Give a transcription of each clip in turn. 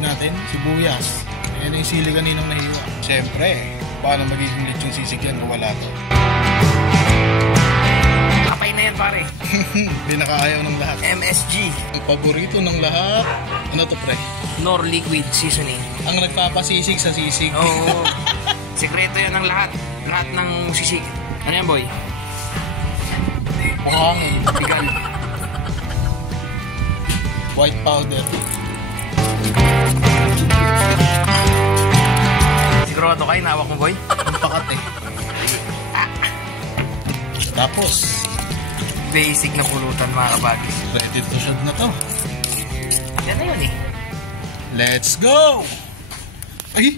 natin, sibuyas. Yan yung sili kaninang nahiwa. Siyempre, paano magiging lechong sisig yan kung wala to? Kapay na yan pare. Pinakaayaw ng lahat. MSG. Ang paborito ng lahat, ano to pre? Nor liquid seasoning. Ang nagpapasisig sa sisig. Oo. Sekreto yan ng lahat. Lahat ng sisig. Ano yan boy? Mahangin. Pigal. White powder. Sigurado kayo, nawak mo boy? Ang pakat eh. Tapos, Basic na pulutan mga kabagis. ready to shot na to. Yan na yun eh. Let's go! Ay!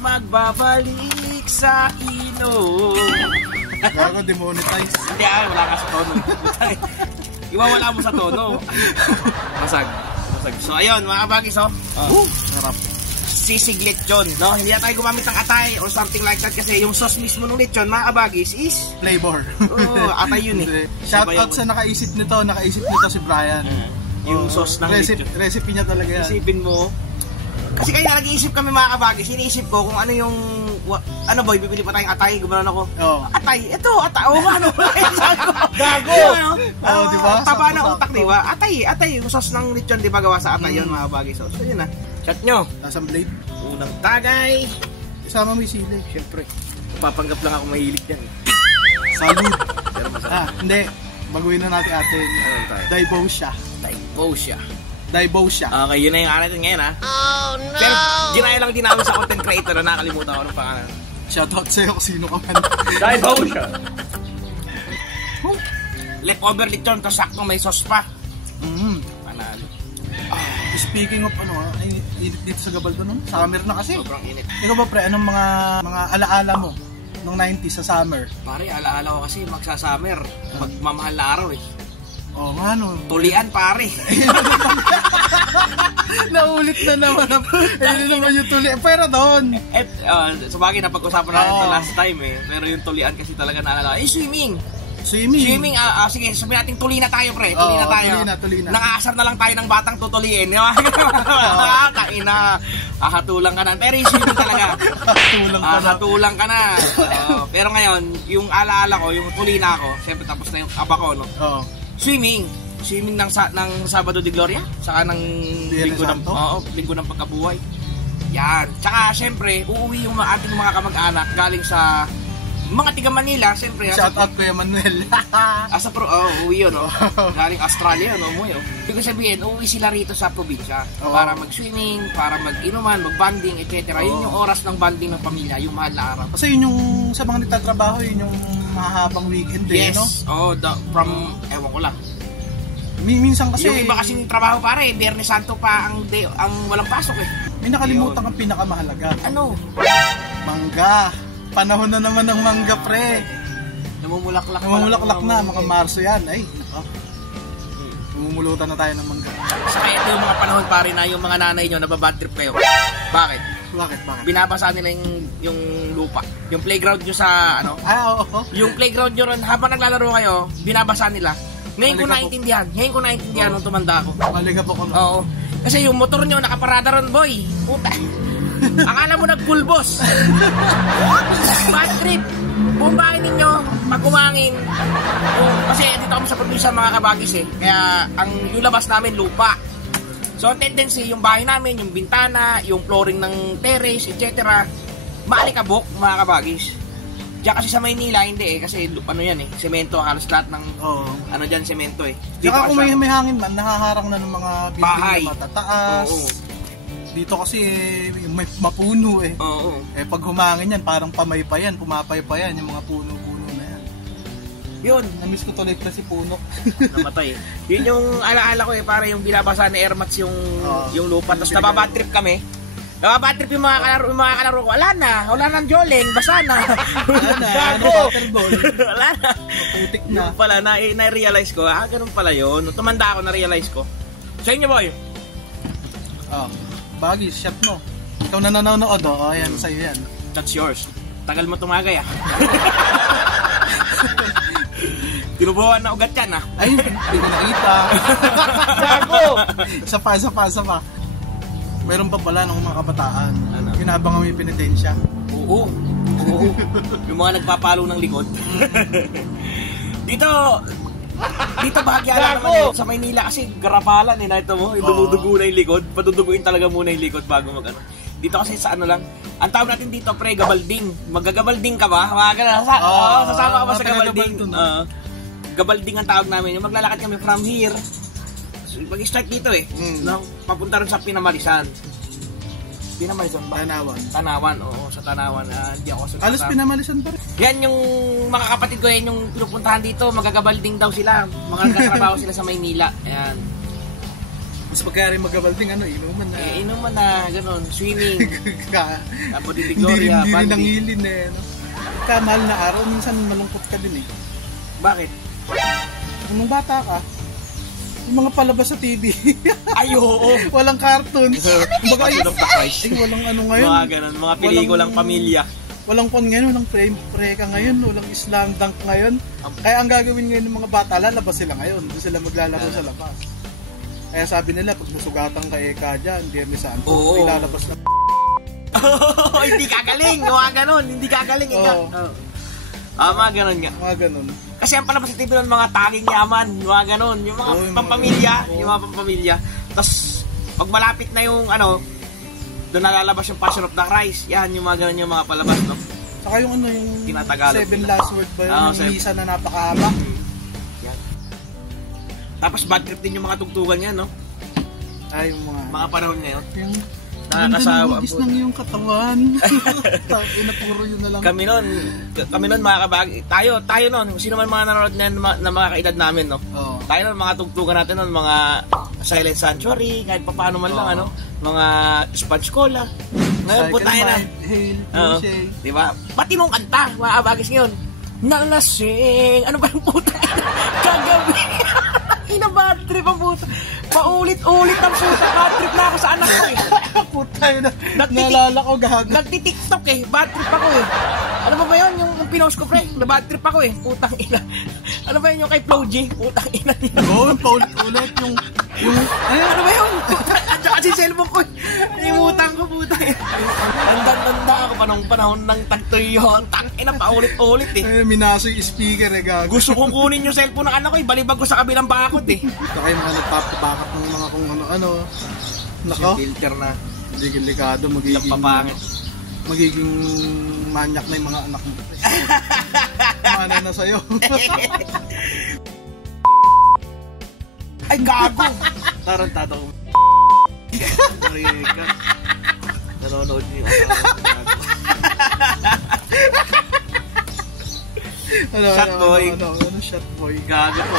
Magbabalik sa inom. Gago, demonetize. Hindi wala ka sa tono. Iwawala mo sa tono. Masag. So ayun mga kabagis Sarap. sisig lechon, no? Hindi na tayo gumamit ng atay or something like that kasi yung sauce mismo ng lechon mga kabagis is Flavor. atay yun eh. Shout out sa nakaisip nito si Brian. Yung sauce ng lechon. Recipe niya talaga yan. Isipin mo. Kasi kaya nag-iisip kami mga kabagis, iniisip ko kung ano yung ano boy, bibili pa tayong atay, gumanon ako. Atay, ito, ano ba? Gago! Diba? Taba ng utak, diba? Atay, yung sauce ng lechon, diba gawa sa atay yun mga kabagis. So yun na. Shot nyo. Tasang blade. Unang tagay. Isama mo yung sili. Siyempre, papanggap lang ako mahilig yan. Salud. Pero masarap. Hindi. Baguhin na natin atin. Daibosha. Okay, yun na yung natin ngayon ha. Oh no! Pero ginaya lang din namin sa content creator na nakalimutan ko ng pangalan. Shoutout sa'yo kung sino ka man. Daibosha! Leftover lechon, to saktong may sauce pa. Panalo. Speaking of init dito sa Gabaldon nun, summer na kasi. Sobrang init. Ikaw ba pre, anong mga alaala mo nung 90s sa summer? Pare, alaala ko kasi magsa-summer. Magmamahal na araw eh. Oo nga no. Tulian pare. Naulit na naman. Ayun naman yung tulian. Pero doon. Sabagay napag-usapan natin ito last time eh. Pero yung tulian kasi talaga naalala. Swimming. Sige, sabihin natin tuli na tayo pre. Tuli na tayo. Tuli na. Nangaasar na lang tayo ng batang tutuliin. Kaina. Hatulang ka na. Pero yung swimming talaga. Hatulang ka na. Pero ngayon, yung alaala ko, yung tuli na ako. Siyempre tapos na yung aba ko, no? Swimming ng Sabado de Gloria, saka ng linggo ng pagkabuhay. Yan. Tsaka syempre, uuwi yung ating mga kamag-anak galing sa mga tiga Manila, syempre. Shout out Kuya Manuel. Uuwi yun, no? Galing Australia, no? Ibig sabihin, uuwi sila rito sa probinsya para mag-swimming, para mag-inuman, mag-banding, etc. Yun yung oras ng banding ng pamilya, yung mahal na araw. Kasi yun yung sa mga nagtatrabaho, yun yung mahabang weekend eh, no? Yes, ewan ko lang. Minsan kasi yung iba kasing trabaho pare, Biyernes Santo pa ang walang pasok eh. May nakalimutan kang pinakamahalaga. Ano? Mangga. Panahon na naman ng mangga pre. Namumulaklak na, mga Marso yan. Ay, nako. Mumulutan na tayo ng mangga. Saka ito yung mga panahon pare na yung mga nanay nyo nababad trip kayo. Bakit? Binabasa nila yung lupa. Yung playground nyo sa oo. Yung playground nyo ron, habang naglalaro kayo, binabasa nila. Ngayon ko naintindihan nung tumanda ako. Maligap ako. Oo. Kasi yung motor nyo nakaparada ron boy. Puta. Akala mo nagpulbos. Bad trip. Bumbahin ninyo, magkumangin. Kasi dito kami sa probinsya mga kabagis eh. Kaya yung labas namin lupa. So ang tendency, yung bahay namin, yung bintana, yung flooring ng terrace, etc. Maalikabok mga kabagis. Diyan kasi sa Maynila, hindi eh. Kasi yan eh, semento. Halos lahat ng dyan, semento eh. Saka kung may hangin man, nakaharang na ng mga building na matataas. Dito kasi may mapuno eh. Pag humangin yan, parang pamaypayan, pumapaypayan yung mga puno-puno na yan. Yun. Namiss ko tuloy pa si Puno. Namatay. Yun yung alaala ko para yung binabasa ni Airmats yung lupa. Tapos nababad trip kami. Nababad trip yung mga kalaro ko. Wala nang Jolen, basa na. Gago. Wala na. Putik na. Yung pala, na-realize ko, ganun pala yun. Nung tumanda ako, na-realize ko. Sa inyo, boy? Bagis, shot mo. Ikaw na nanonood, ayan, sa'yo yan. That's yours. Tagal mo tumagay, Tinubuhan na ugat yan, Ay, hindi ko nakita. Gago! Isa pa. Meron pa pala ng mga kabataan. Ano? Pinabang kami penitensya. Oo. Yung mga nagpapalo ng likod. Dito bahagya lang naman yun sa Maynila kasi garapalan nakita mo, yung dumudugo na yung likod. Paduduguin talaga muna yung likod bago mag-ano. Dito kasi sa ano lang, ang tawag natin dito pre, gabalding. Magagabalding ka ba? Sasama ka ba sa gabalding? Gabalding ang tawag namin. Yung maglalakad kami from here. Mag-start dito papunta rin sa Pinamalisan. Pinamalisan ba? Tanawan, oo, sa Tanawan. Hindi ako sa Alas Pinamalisan pa rin. Yan yung mga kapatid ko, yan yung pinupuntahan dito. Magagabalding daw sila. Mga nagtatrabaho sila sa Maynila. Ayan. Mas pagkaya rin magabalding, inuman na. Inuman na, ganun, swimming. Tapos di Gloria, hindi nangilin Mahal na araw, minsan malungkot ka din Bakit? Nung bata ka, yung mga palabas sa TV. Ay, oo. Walang cartoons. Walang ngayon. Mga ganun, mga pelikulang pamilya. Walang ngayon, walang preka ngayon, walang slam dunk ngayon. Kaya ang gagawin ngayon ng mga bata, lalabas sila ngayon. Hindi sila maglalaro sa labas. Kaya sabi nila, pag nasugatan ka Eka dyan, Biyernes Santo, ilalabas na. Hindi kagaling. Mga ganun, hindi kagaling. Mga ganun nga. Mga ganun. Kasi ang palabas sa TV nun, mga taging yaman, mga ganun, yung mga pampamilya, Tapos, pag malapit na yung doon nalalabas yung Passion of the Christ. Yan, yung mga ganun yung mga palabas, no? Saka yung yung tinatagalog 7 last word ba yun? Yung misa na napakahaba. Yan. Tapos, bad trip din yung mga tugtugan yan, no? Ay, yung mga panahon ngayon. Yung nakakasawa po. Ng iyong katawan. Puro yun na lang. Kami nun mga kabagi. Tayo nun, sino man mga nanonood na mga kaedad namin, no? Tayo nun, mga tugtugan natin nun, mga Silent Sanctuary, kahit pa paano man lang, mga Sponge Cola. Ngayon po tayo na. Diba? Pati mong kanta, mga kabagis ngayon. Nalasing. Ano ba yung puta? Kagabi. Bad trip ang puta. Paulit-ulit ang puta. Bad trip na ako sa anak ko Puta yun naalala ko gago. Nagtitiktok bad trip ako Ano ba yun? Yung pinost ko pre. Na bad trip ako Putang ina. Ano ba yun yung kay Flo G? Putang ina. Paulit-ulit yung ano ba yun? Andiyan kasi cellphone ko Imutang ko puta Tanda ako pa nung panahon ng tagtoy yun. Tangina paulit-ulit minaso yung speaker gago. Gusto kong kunin yung cellphone ng anak ko Balibag ko sa kabilang bakod Ito kayo mga nagpapabakat ng mga kung ano. Nako. Filter na. Hindi delikado magiging manyak na yung mga anak mo. Mana na sa'yo. Ay gago. Tarantado ko. Marika. Nanonood niyo Shot boy. Shot boy. Gago po.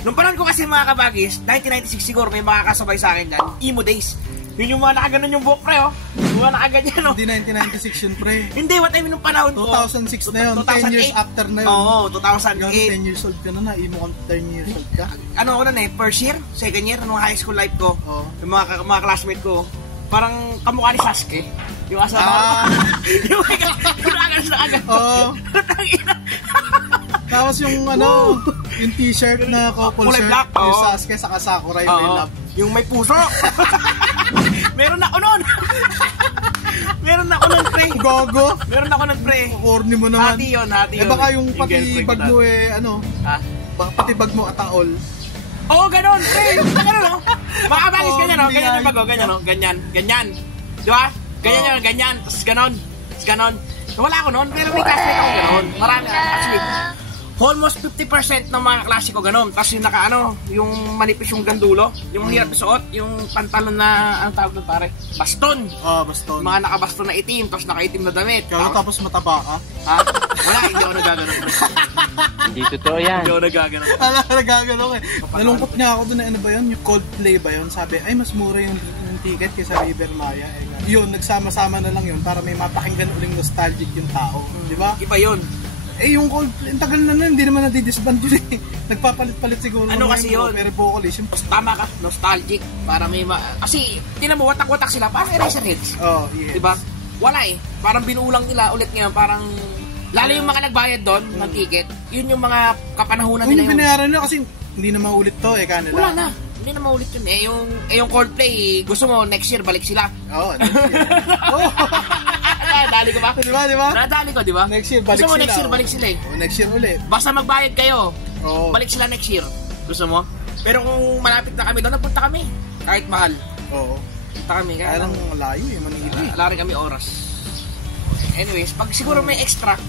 Nung panahon ko kasi mga kabagis, 1996 siguro may makakasabay sa akin yan, emo days. Yun yung mga nakaganon yung buhok pre Yung mga nakaganyan Hindi 1996 yun pre. Hindi, what I mean nung panahon ko. 2006 na yun, 10 years after na yun. Oo, 2008. 10 years old ka na, emo ka 10 years old ka. Ano ako na first year, second year, nung high school life ko, yung mga classmate ko, parang kamukha ni Sasuke. Yung asawa. Yung agad na agad. Tapos yung yung t-shirt na couple shirt, yung Sasuke sa Sakura yung may love. Yung may puso. Meron ako nun. Meron ako nun, pre. Gogo. Meron ako nun, pre. Corny mo naman. Hati yun. Baka yung pati bag mo pati bag mo ataol. Oo, ganun, pre. Ganun, makabagis ganyan, ganyan yung bago, ganyan, ganyan. Di ba? Ganyan. Tapos ganon. Wala ako noon, pero may classmate ako ganon. Marami, actually. almost 50% ng mga klase ko ganun. Tapos yung yung manipis yung gandulo, yung hirap suot, yung pantalon na, ang tawag doon pare? Baston. Baston. Mga nakabaston na itim, tapos nakaitim na damit. Tapos mataba ka? Ha? Wala, hindi ako nagaganon. Hindi totoo yan. Hindi ako nagaganon. Wala, nagaganon eh. Nalungkot nga ako doon, ano ba yun? Yung Coldplay ba yun? Sabi, ay mas mura yung ticket kaysa River Maya. Yun, nagsama-sama na lang yun para may mapakinggan uling nostalgic yung tao. Di ba? Iba yun. Yung Coldplay, ang tagal na hindi naman nadidisband yun eh. Nagpapalit-palit siguro. Ano kasi yun? Pero vocalist. Tama ka, nostalgic. Para may kasi, tinan mo, watak-watak sila, parang Eraserheads. Oh, yeah. Diba? Wala eh. Parang binuulang nila ulit ngayon, parang, lalo yung mga nagbayad doon ng ticket, yun yung mga kapanahunan nila. Yung binayaran nila kasi hindi na maulit to eh, kanila. Wala na. Hindi na maulit yun eh. Yung Coldplay, gusto mo next year balik sila. Oo, next year. Nadali ko ba? Diba? Nadali ko, diba? Next year, balik gusto mo sila. Next year, balik sila eh. Next year ulit. Basta magbayad kayo. Oo. Balik sila next year. Gusto mo? Pero kung malapit na kami doon, napunta kami. Kahit mahal. Oo. Punta kami. Kaya lang malayo eh, Manila eh. Wala rin kami oras. Anyways, pag siguro may extra,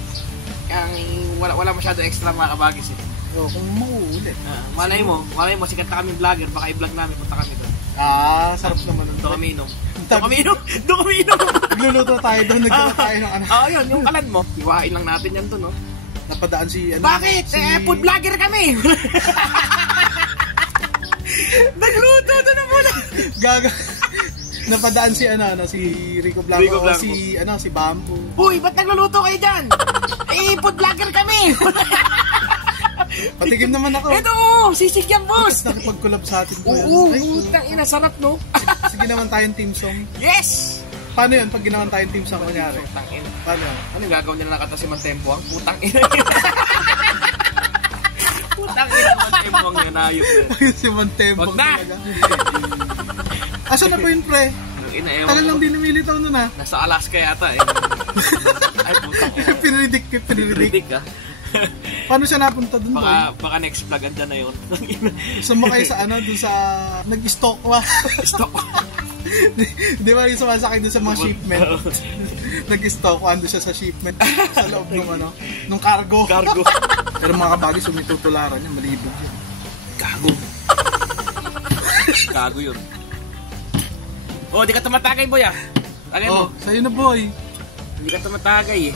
wala masyado extra mga kabagis eh. Oo, kung mauulit. Malay mo, sikat na kami vlogger, baka i-vlog namin, punta kami doon. Sarap naman nun. Doon kami inom. Doon kami inom. Nagluluto tayo doon, nagkala tayo ng ano. Yun, yung kalan mo. Iwain lang natin yan doon, no? Napadaan si ano. Bakit? Food vlogger kami. Nagluto doon na muna. Gaga. Napadaan si si Rico Blanco. Rico Blanco. Si Bamboo. Uy, ba't nagluluto kayo dyan? Food vlogger kami. Patigim naman ako. Ito, sisig yan, boss. Nakipag-collab sa atin. Oo, putang ina, sarap, no? Sige naman tayong team song. Yes! Paano yun pag ginawan tayong team song kunyari? Putang ina. Paano? Ano yung gagawin nila nakata si Mantempo? Putang ina. Putang ina, Mantempo ang nanayop na. Si Mantempo. Wag na! Asan na po yun, pre? Tagal lang din namilitaw nun ha. Nasa Alaska yata eh. Ay, putang ina. Pinridik. ah. Paano siya napunta dun, boy? Baka next vlog andyan na yun. Sumakay sa dun sa nag-stock wa. Stop. Di ba yung sumasakay dun sa mga shipment? Nag-stock ando siya sa shipment sa loob nung cargo. Pero mga kabagis, sumitutularan niya, malibog yun. Gago yun. Oh, di ka tumatagay, boy ah. Tagay mo. Sa'yo na, boy. Hindi ka tumatagay eh.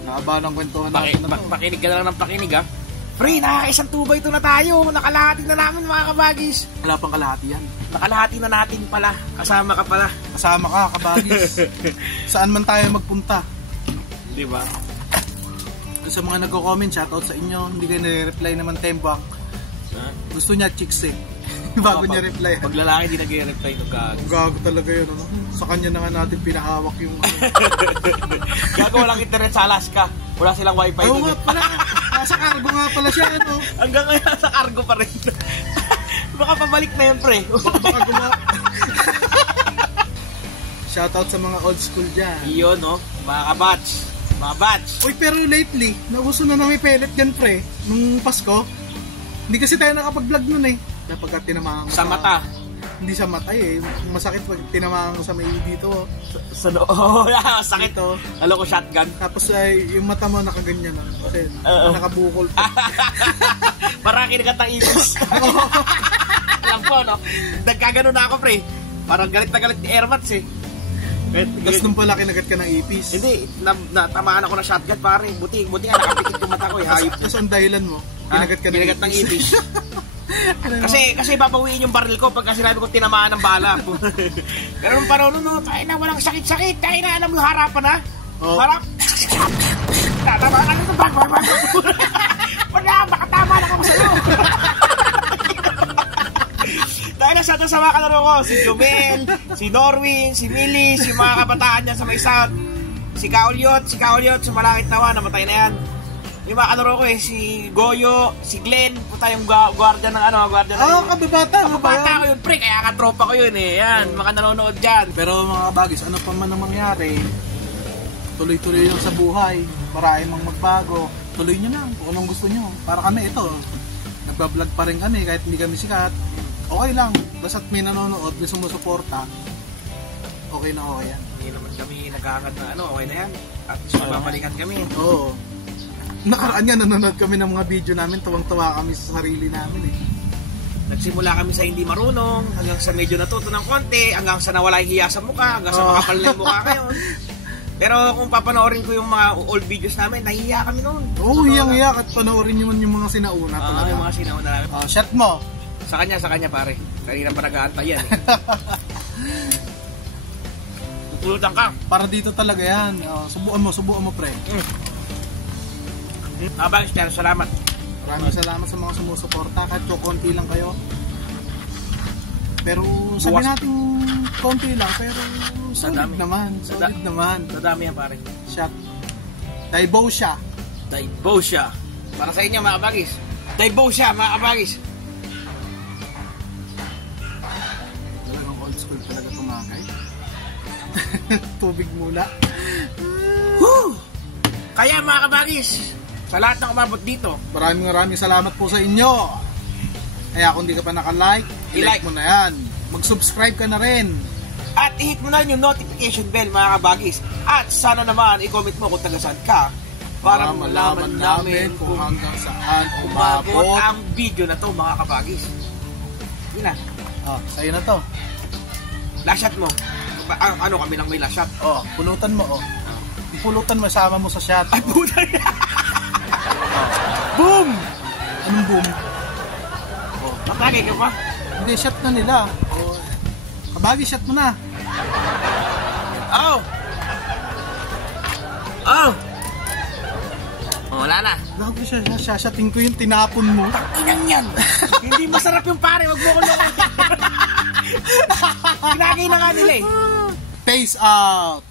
Nakaba ng kwentuhan natin na to. Pakinig ka na lang ng pakinig ha. Pre, nakakaisang tuba ito na tayo. Nakalahati na namin mga kabagis. Wala pang kalahati yan. Nakalahati na natin pala. Kasama ka pala. Kasama ka, kabagis. Saan man tayo magpunta. Di ba? Sa mga nagko-comment, shoutout sa inyo. Hindi kayo nare-reply naman Tembang. Gusto niya chicks eh. Bago niya reply. Pag lalaki di nag-reply no gago. Gago talaga yun, ano? Sa kanya na nga natin pinahawak yung Gago, walang internet sa Alaska. Wala silang wifi. Oo nga pala. Nasa cargo nga pala siya, ano? Hanggang ngayon nasa cargo pa rin. Baka pabalik na yun, pre. Baka shoutout sa mga old school dyan. Iyon, no? Mga kabats. Mga bats. Uy, pero lately, nauso na may pellet gun, pre. Nung Pasko. Hindi kasi tayo nakapag-vlog nun eh. Kapag tinamaan Sa mata. Hindi sa mata eh. Masakit pag tinamaan ko sa may dito. Sa noo. Sakit to. Halo ko shotgun. Tapos ay yung mata mo nakaganyan na. Kasi nakabukol pa. Parang kinagat ng ipis. Alam ko, no? Nagkagano na ako, pre. Parang galit na galit ni Airmats eh. Tapos nung pala kinagat ka ng ipis. Hindi, natamaan ako ng shotgun, pare. Buti nga nakapikit yung mata ko eh. Hayop. Tapos ang dahilan mo, kinagat ng ipis. Kasi babawiin yung baril ko pagka sinabi ko tinamaan ng bala. Pero nung panahon no, tayo na walang sakit-sakit, tayo na alam mo harapan na. Parang tatamaan ka nito bang. Wala, baka tama na ako sa'yo. Dahil nasa ito sa mga kalaro ko, si Jumel, si Norwin, si Millie, si mga kabataan dyan sa may South, si Kaulyot, sumalangit nawa, namatay na yan. Yung mga kalaro ko si Goyo, si Glenn, puta yung guardian ng kababata ko yun, pre, kaya katropa ko yun eh. Yan, mga nanonood dyan. Pero mga kabagis, ano pa man ang mangyari, tuloy-tuloy lang sa buhay. Marami mang magbago. Tuloy nyo lang kung anong gusto nyo. Para kami ito, nagbablog pa rin kami kahit hindi kami sikat. Okay lang, basta't may nanonood, may sumusuporta, okay na okay yan. Hindi naman kami naghahangad na okay na yan. At babalikan kami. Oo. Nakaraan yan, nanonood kami ng mga video namin, tuwang-tuwa kami sa sarili namin eh. Nagsimula kami sa hindi marunong, hanggang sa medyo natuto ng konti, hanggang sa nawala yung hiya sa mukha, hanggang sa makapal na yung mukha ngayon. Pero kung papanoorin ko yung mga old videos namin, nahihiya kami noon. Oo, hiyang-hiya at panoorin nyo man yung mga sinauna talaga. Yung mga sinauna namin. Shot mo. Sa kanya pare. Kanina pa nag-aantay yan eh. Pulutan ka. Para dito talaga yan. Subuan mo pre. Abang, pero salamat. Maraming salamat sa mga sumusuporta. Kahit konti lang kayo. Pero sabi natin konti lang, pero solid naman. Solid naman. Nadami yan pare. Shot. Daibosha. Para sa inyo mga kabagis. Daibosha mga kabagis. Talagang old school talaga tumakay. Tubig mula. Woo! Kaya mga kabagis, sa lahat ng umabot dito, maraming salamat po sa inyo. Kaya kung di ka pa naka-like, i-like mo na yan. Mag-subscribe ka na rin. At i-hit mo na yung notification bell mga kabagis. At sana naman i-comment mo kung taga saan ka para malaman namin kung hanggang saan umabot umabot ang video na to mga kabagis. Yun na. Sa'yo na to. Last shot mo. Ano kami lang may last shot? Pulutan mo Pulutan mo, sama mo sa shot. Ay, puta. Boom! Anong boom? Matagay ka pa? Hindi, shot na nila. Kabagi, shot mo na. Wala na. Grabe siya, shashating ko yung tinapon mo. Inang yan. Hindi masarap yung pare, wag mo ko lang. Pinagay na nga nila eh. Peace out!